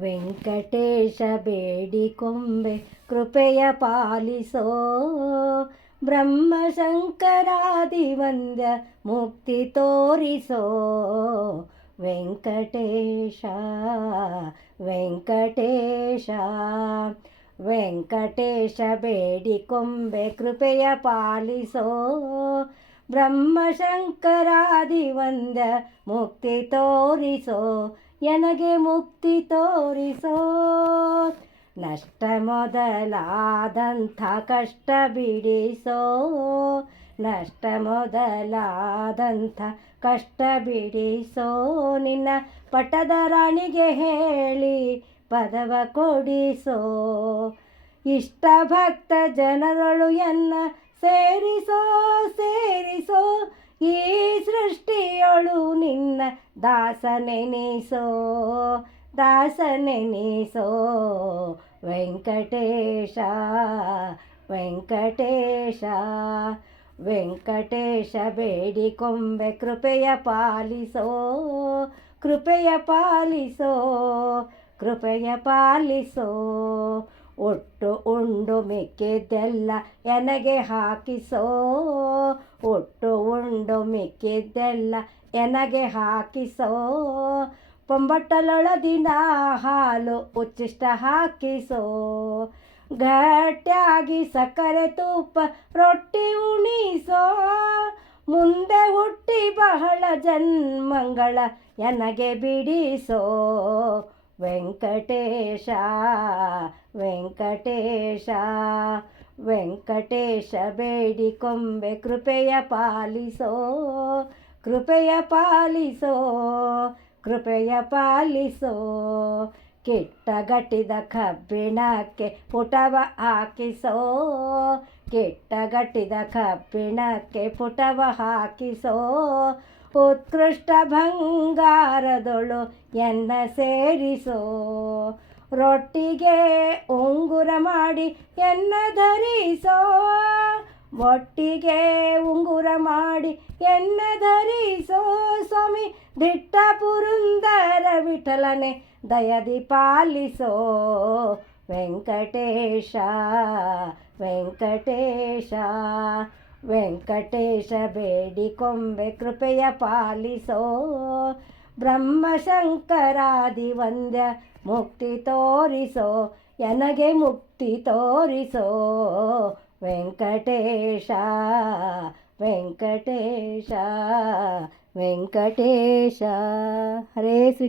ವೆಂಕಟೇಶ ಬೇಡಿಕೊಂಬೆ ಕೃಪೆಯ ಪಾಲಿಸೋ, ಬ್ರಹ್ಮಶಂಕರಾದಿ ವಂದ್ಯ ಮುಕ್ತಿ ತೋರಿಸೋ. ವೆಂಕಟೇಶ ವೆಂಕಟೇಶ ವೆಂಕಟೇಶ ಬೇಡಿಕೊಂಬೆ ಕೃಪೆಯ ಪಾಲಿಸೋ, ಬ್ರಹ್ಮಶಂಕರಾದಿ ವಂದ್ಯ ಮುಕ್ತಿ ತೋರಿಸೋ. ಎನಗೆ ಮುಕ್ತಿ ತೋರಿಸೋ. ನಷ್ಟ ಮೊದಲಾದಂಥ ಕಷ್ಟ ಬಿಡಿಸೋ, ನಷ್ಟ ಮೊದಲಾದಂಥ ಕಷ್ಟ ಬಿಡಿಸೋ. ನಿನ್ನ ಪಟದ ರಾಣಿಗೆ ಹೇಳಿ ಪದವ ಕೊಡಿಸೋ. ಇಷ್ಟ ಭಕ್ತ ಜನರಳು ಎನ್ನ ಸೇರಿಸೋ ಸೇರಿಸೋ. ಈ ಸೃಷ್ಟಿಯೊಳು ನಿನ್ನ ದಾಸನೆನಿಸೋ ದಾಸನೆನಿಸೋ. ವೆಂಕಟೇಶ ವೆಂಕಟೇಶ ವೆಂಕಟೇಶ ಬೇಡಿಕೊಂಬೆ ಕೃಪೆಯ ಪಾಲಿಸೋ, ಕೃಪೆಯ ಪಾಲಿಸೋ, ಕೃಪೆಯ ಪಾಲಿಸೋ. ಒಟ್ಟು ಉಂಡು ಮಿಕ್ಕಿದ್ದೆಲ್ಲ ಎನಗೆ ಹಾಕಿಸೋ, ಒಟ್ಟು ಉಂಡು ಮಿಕ್ಕಿದ್ದೆಲ್ಲ ಎನಗೆ ಹಾಕಿಸೋ. ಪೊಂಬಟ್ಟಲೊಳದಿನ ಹಾಲು ಉಚ್ಚಿಷ್ಟ ಹಾಕಿಸೋ. ಗಟ್ಟಿಯಾಗಿ ಸಕ್ಕರೆ ತುಪ್ಪ ರೊಟ್ಟಿ ಉಣಿಸೋ. ಮುಂದೆ ಹುಟ್ಟಿ ಬಹಳ ಜನ್ಮಗಳ ಎನಗೆ ಬಿಡಿಸೋ. ವೆಂಕಟೇಶ ವೆಂಕಟೇಶ ವೆಂಕಟೇಶ ಬೇಡಿಕೊಂಬೆ ಕೃಪೆಯ ಪಾಲಿಸೋ, ಕೃಪೆಯ ಪಾಲಿಸೋ, ಕೃಪೆಯ ಪಾಲಿಸೋ. ಕೆಟ್ಟಗಟ್ಟಿದ ಕಬ್ಬಿಣಕ್ಕೆ ಪುಟವ ಹಾಕಿಸೋ, ಕೆಟ್ಟಗಟ್ಟಿದ ಕಬ್ಬಿಣಕ್ಕೆ ಪುಟವ ಹಾಕಿಸೋ. ಉತ್ಕೃಷ್ಟ ಬಂಗಾರದೊಳು ಎನ್ನ ಸೇರಿಸೋ. ರೊಟ್ಟಿಗೆ ಉಂಗುರ ಮಾಡಿ ಎನ್ನ ಧರಿಸೋ, ಒಟ್ಟಿಗೆ ಉಂಗುರ ಮಾಡಿ ಎನ್ನ ಧರಿಸೋ. ಸ್ವಾಮಿ ದಿಟ್ಟ ಪುರಂದರ ವಿಠಲನೆ ದಯದಿ ಪಾಲಿಸೋ. ವೆಂಕಟೇಶ ವೆಂಕಟೇಶ ವೆಂಕಟೇಶ ಬೇಡಿಕೊಂಬೆ ಕೃಪೆಯ ಪಾಲಿಸೋ, ಬ್ರಹ್ಮಶಂಕರಾದಿ ವಂದ್ಯ ಮುಕ್ತಿ ತೋರಿಸೋ. ಎನಗೆ ಮುಕ್ತಿ ತೋರಿಸೋ. ವೆಂಕಟೇಶ ವೆಂಕಟೇಶ ವೆಂಕಟೇಶ. ಹರೇ ಶ್ರೀ